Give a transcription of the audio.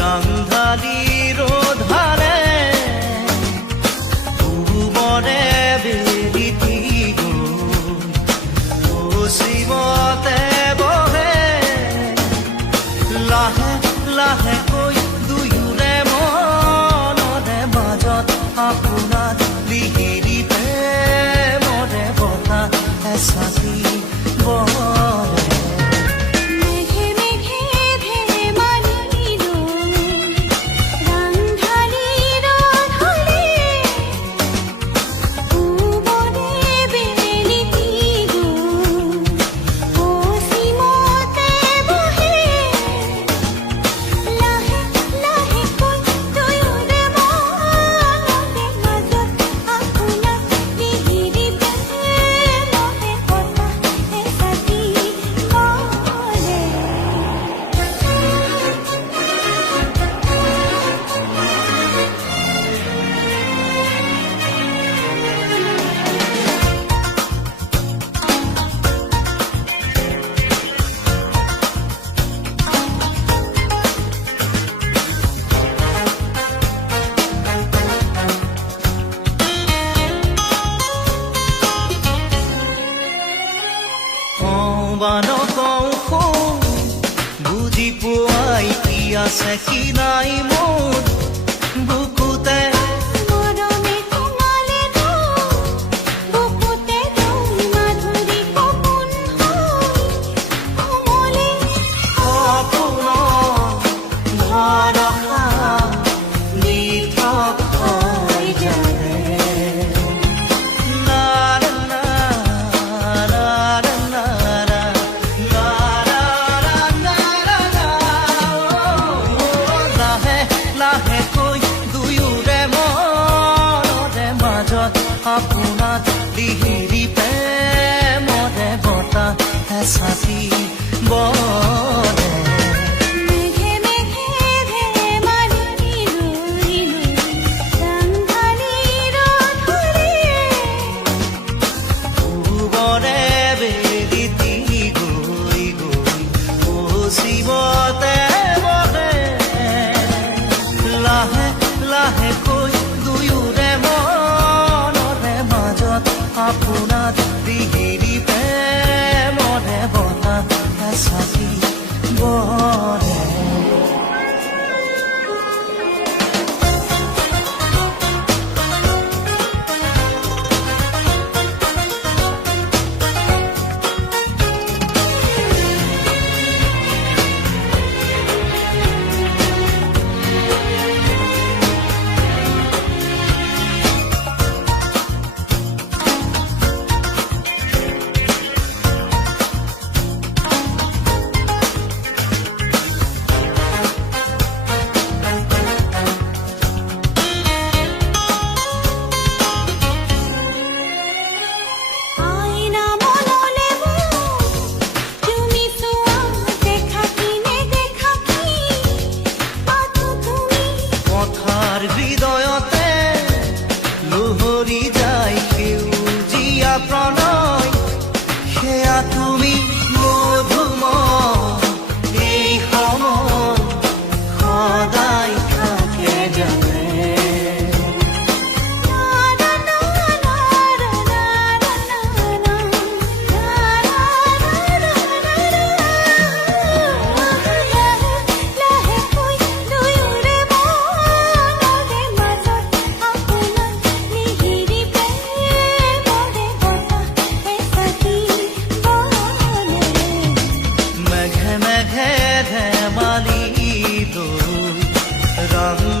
ৰাংঢালী ৰ'ধাৰে পূবৰে বেলিটি গ'ল পশ্চিমতে বহে লাহে লাহেকৈ দুয়োৰে মনৰে মাজত আপোনাৰ লিহিৰি প্ৰেমৰে বতাহ এচাকি বহে বুজি পোৱাই কি আছে কি নাই মোৰ বুকুতে আপোনাত লিহিৰি প্ৰেমৰে বতাহ এচাকি বহে পূবৰে বেলিটি গৈ গৈ পশ্চিমতে বহে লাহে লাহেকৈ দুয়োৰে আপোনাত লিহিৰি প্ৰেমৰে বতাহ এচাকি বহে হৃদয়তে লহৰি যায় সেউজীয়া প্ৰণয় সেয়া তুমি মধুময় এই সময় সদায় থাকে জানে ধেমালি দৈ ৰং